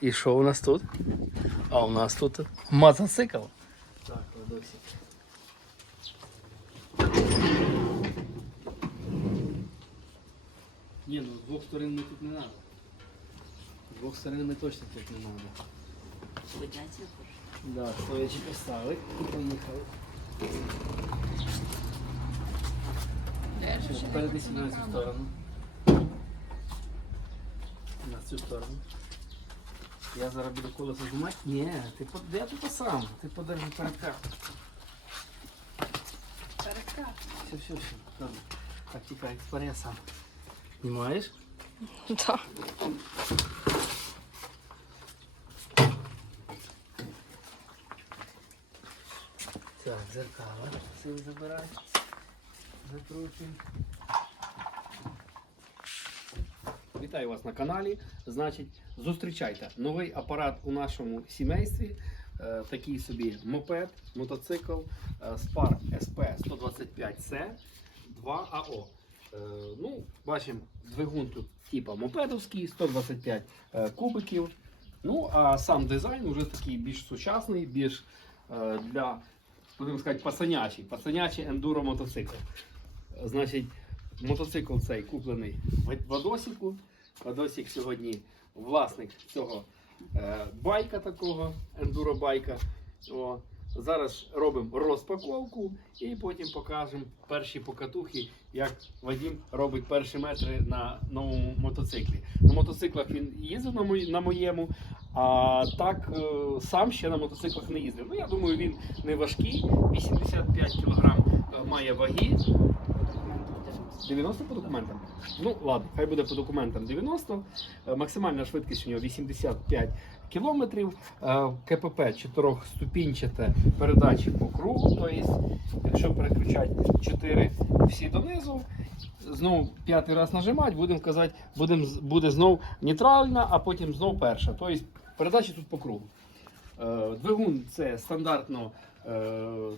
І що у нас тут? А у нас тут мотоцикл. Так, Владосик. Ні, ну з двох сторон ми тут не треба. З двох сторон ми точно тут не треба. Водяться хочеш? Да, стоячи поставили і поїхали. Держиш? Передись на цю сторону. На цю сторону. Я зараз буду колесо знімати. Ні, ти под... я тут сам. Ти подержи передка. Перекат. Все, все, все. Добре. Так, тікай, тепер я сам. Знімаєш? Так. Так, зеркало. Сил забирай. Закручуємо. Вітаю вас на каналі. Значить, зустрічайте новий апарат у нашому сімействі. Е, такий собі мопед, мотоцикл е, Spar SP 125C 2AO. Е, ну, бачимо, двигун тут типа мопедовський, 125 е, кубиків. Ну, а сам дизайн вже такий більш сучасний, більш для, будемо сказати, пацанячий, пацанячий ендуро мотоцикл. Значить, мотоцикл цей куплений в Вадосіку. Вадосік сьогодні власник цього е, байка такого, ендуро байка. О, зараз робимо розпаковку і потім покажемо перші покатухи, як Вадим робить перші метри на новому мотоциклі. На мотоциклах він їздив на, моєму, а так е, сам ще на мотоциклах не їздив. Ну, я думаю, він не важкий, 85 кг має ваги. 90 по документам. Ну, ладно, хай буде по документам 90. Е, Максимальна швидкість у нього 85 кілометрів. Е, КПП чотирьохступінчате передачі по кругу. Тобто, якщо переключати 4 всі донизу, знову п'ятий раз нажимати, будемо казати, будем, буде знову нейтральна, а потім знову перша. Тобто передачі тут по кругу. Е, Двигун це стандартно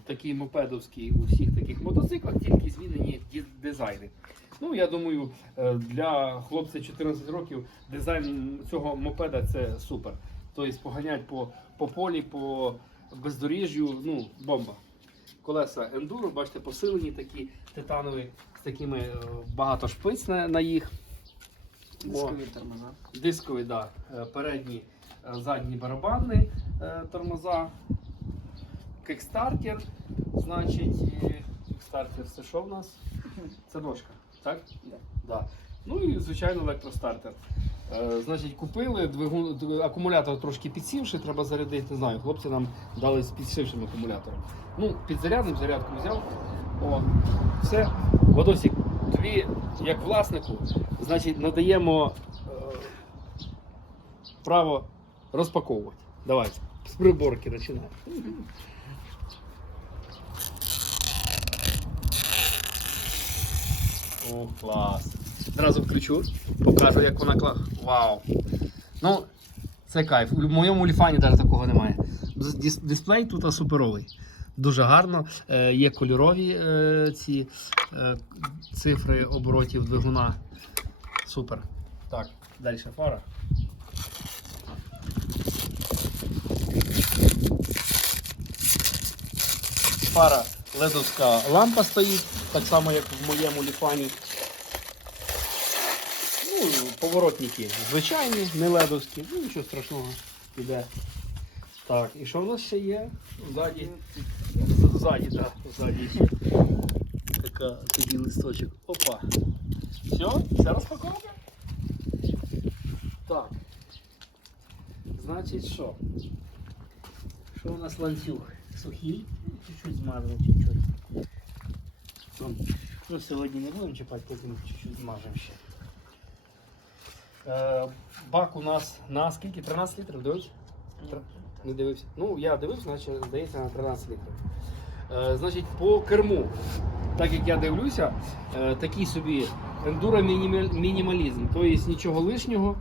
такий мопедовський у всіх таких мотоциклах, тільки змінені дизайни. Ну, я думаю, е, для хлопця 14 років дизайн цього мопеда це супер. Тобто поганять по, по полі, по бездоріжжю, ну, бомба. Колеса ендуро, бачите, посилені такі титанові з такими е, багато шпиць на, на їх. Дискові тормоза. Дискові, да. е, передні, е, задні барабани е, тормоза. Кикстартер, значить, і кикстартер це що в нас? Це ножка, так? Да. Да. Ну і звичайно електростартер. Е, значить, купили двигун, акумулятор трошки підсівши, треба зарядити. Не знаю, хлопці нам дали з підсівшим акумулятором. Ну, підзарядним, зарядку взяв. О, все. Водосік, тобі, як власнику, значить, надаємо е, право розпаковувати. Давайте. З приборки починаємо. О, клас. Зразу включу, покажу, як вона клас. Вау. Ну, це кайф. У моєму ліфані навіть такого немає. Дис- дис- Дисплей тут суперовий. Дуже гарно. Е, є кольорові е, ці е, цифри оборотів двигуна. Супер. Так, далі фара. Фара ледовська лампа стоїть, так само як в моєму ліфані. Ну, поворотники звичайні, не ледовські, ну нічого страшного піде. Так, і що в нас ще є? Ззаді. Ззаді, так, ззаді. Така, такий листочок. Опа. Все, вся розпаковка? Так. Значить що? Що у нас ланцюг? Сухий? Чуть-чуть змазано, чуть-чуть. Вон. Ну, сьогодні не будемо чіпати, потім чуть-чуть змажемо ще. Е, бак у нас на скільки? 13 літрів, дивись? Не дивився. Ну, я дивився, значить, здається, на 13 літрів. Е, значить, по керму, так як я дивлюся, е, такий собі ендуро мінімалізм, тобто нічого лишнього.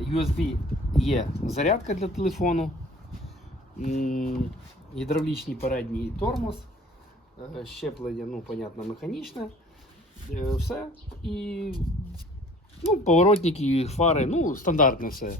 USB є зарядка для телефону, гідравлічний передній тормоз, щеплення, ну, понятно, механічне. Е, Все. І ну, поворотники, фари, ну, стандартне все.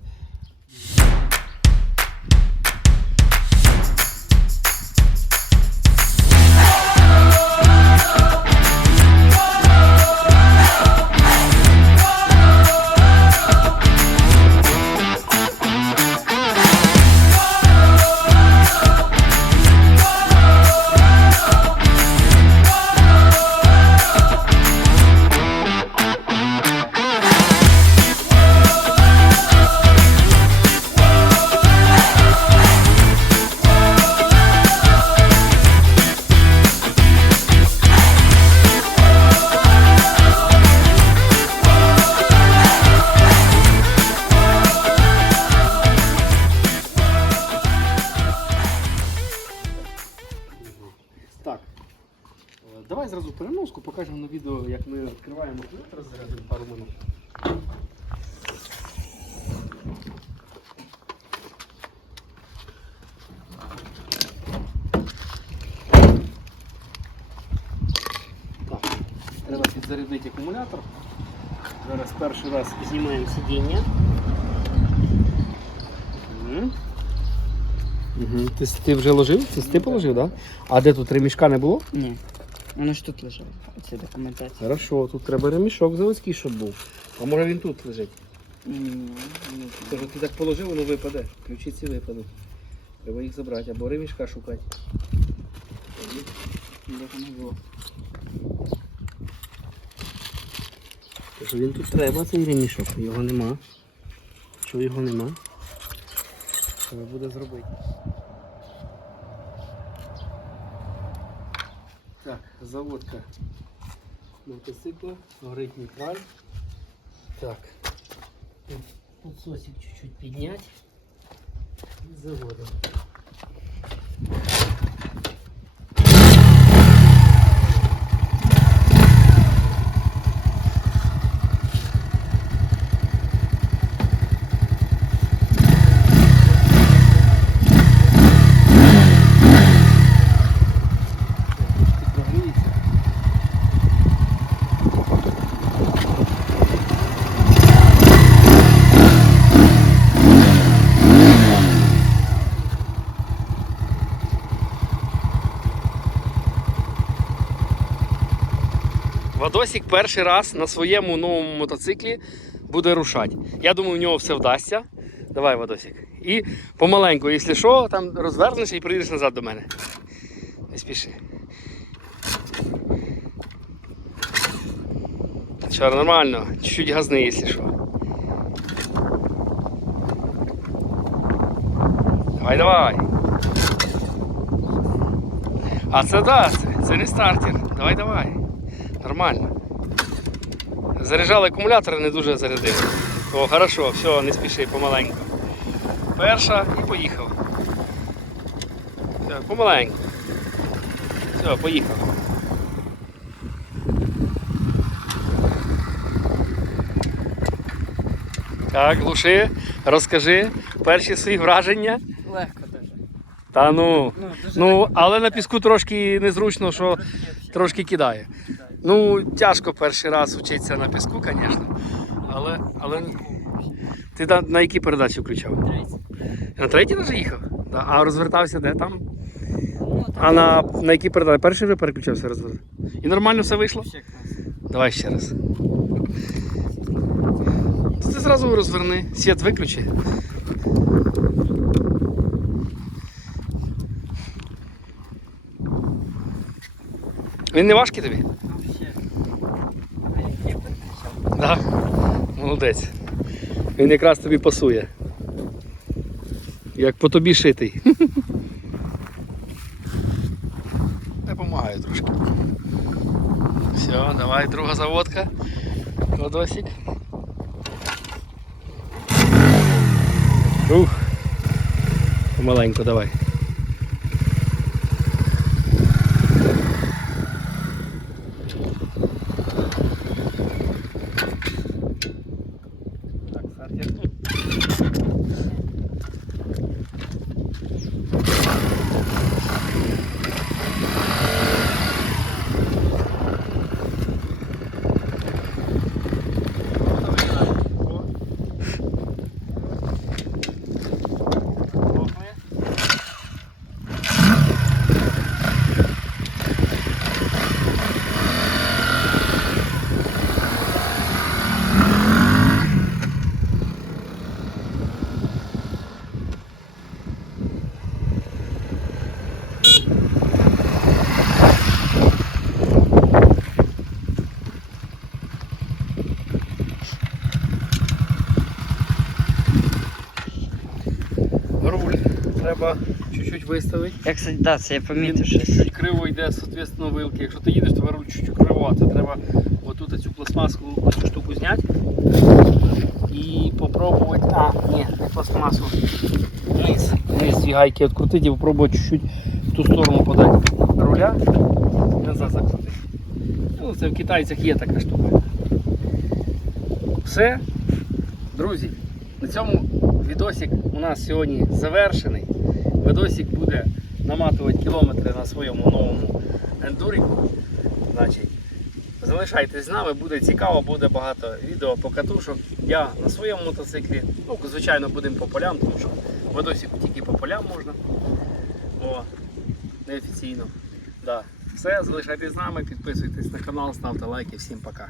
Зразу покажемо на відео, як ми відкриваємо акумулятор, зарядимо пару минут. Так, треба підзарядити акумулятор. Зараз перший раз знімаємо сидіння. Угу. Ти, ти вже ложив? Це ти положив, так? Да? А де тут ремішка не було? Ні. Воно ж тут лежало. Оце документація. Хорошо, тут треба ремішок заводський, щоб був. А може він тут лежить? Ні, ні. Тож ти так положив, воно випаде. Ключі ці випадуть. Треба їх забрати або ремішка шукати. Де не було. Тож він тут треба, цей ремішок. Його нема. Що його нема? Треба буде зробити. Так, заводка мотоцикла, горить нейтраль. Так. Подсосик чуть-чуть підняти. І заводимо. Вадосік перший раз на своєму новому мотоциклі буде рушати. Я думаю, в нього все вдасться. Давай, Вадосік. І помаленьку, якщо що, там розвернешся і приїдеш назад до мене. Не спіши. Що, нормально, чуть-чуть газни, якщо що. Давай, давай. А це да, це не стартер. Давай, давай. Нормально. Заряджали акумулятори, не дуже зарядили. О, хорошо, все, не спіши, помаленьку. Перша і поїхав. Все, помаленьку. Все, поїхав. Так, глуши, розкажи перші свої враження. Та ну. Ну, Ну, але на піску трошки незручно, що трошки кидає. Ну, тяжко перший раз вчитися на піску, звісно. Але, але ти на, на які передачі включав? На третій вже їхав? Да. А розвертався де там? Ну, А на, на які передачі? Перший вже переключався розвертався. І нормально все вийшло? Давай ще раз. Ти зразу розверни, світ виключи. Він не важкий тобі? Так. Молодець. Він якраз тобі пасує. Як по тобі шитий. Я допомагаю трошки. Все, давай, друга заводка. Кладосик. Ух. Помаленьку давай. Так, стартер. Руль треба чуть-чуть виставити. Як це, да, це я помітив щось. чуть криво йде, соответственно, вилки. Якщо ти їдеш, то руль чуть-чуть кривувати. Треба отут цю пластмаску цю штуку зняти і попробувати. А, ні, не пластмасу. Низ. Низ ці гайки відкрутити і попробувати чуть-чуть в ту сторону подати руля і назад закрутити. Ну, це в китайцях є така штука. Все, друзі, на цьому відосик у нас сьогодні завершений. Відосик буде наматувати кілометри на своєму новому ендуріку. Залишайтесь з нами, буде цікаво, буде багато відео покатушок. Я на своєму мотоциклі. Ну, звичайно, будемо по полям, тому що в тільки по полям можна. О, неофіційно. Да. Все, залишайтесь з нами, підписуйтесь на канал, ставте лайки. Всім пока.